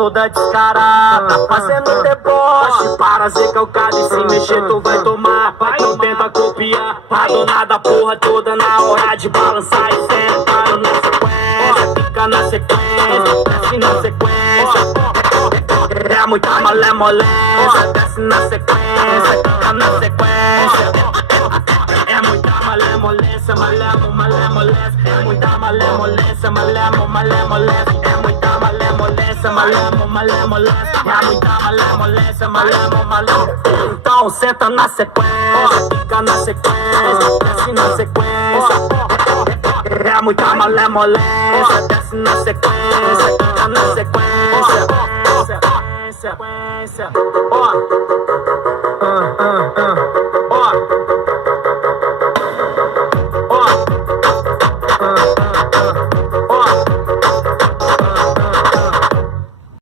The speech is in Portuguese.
toda descarada, fazendo deboche, para ser calcado e se mexer tu vai tomar. Não tenta copiar, a dona da porra toda na hora de balançar e senta na sequência, fica na sequência, desce na sequência. É muita malemolência, desce na sequência, fica na sequência. É muita malemolência, malemolência. É muita malemolência, malemolência. É muita malemolência, malemolência. É muita malemolência, malemolência. Então senta na sequência, fica na sequência, desce na sequência. É muita malemolência, desce na sequência, fica na sequência. Sequência.